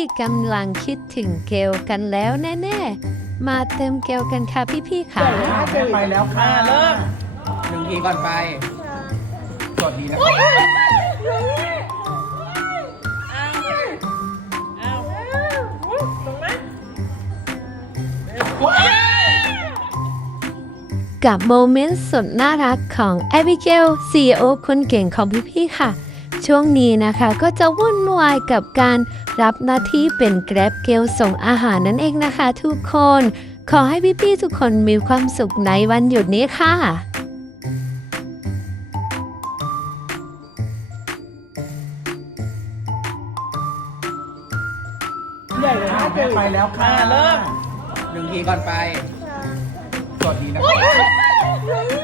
พี่ๆกำลังคิดถึงเกลกันแล้วแน่ๆมาเติมเกลกันค่ะพี่ๆค่ะไปแล้วค่ะเริ่ม1 ทีก่อนไปสวัสดีนะครับกับโมเมนต์สุดน่ารักของแอบิเกล CEO คนเก่งของพี่ๆค่ะ ช่วงนี้นะคะก็จะวุ่นวายกับการรับหน้าที่เป็นแกร็บเกลส่งอาหารนั่นเองนะคะทุกคน ขอให้พี่ๆทุกคนมีความสุขในวันหยุดนี้ค่ะไปแล้วค่ะเริ่ม1 ทีก่อนไปสวัสดีนะครับ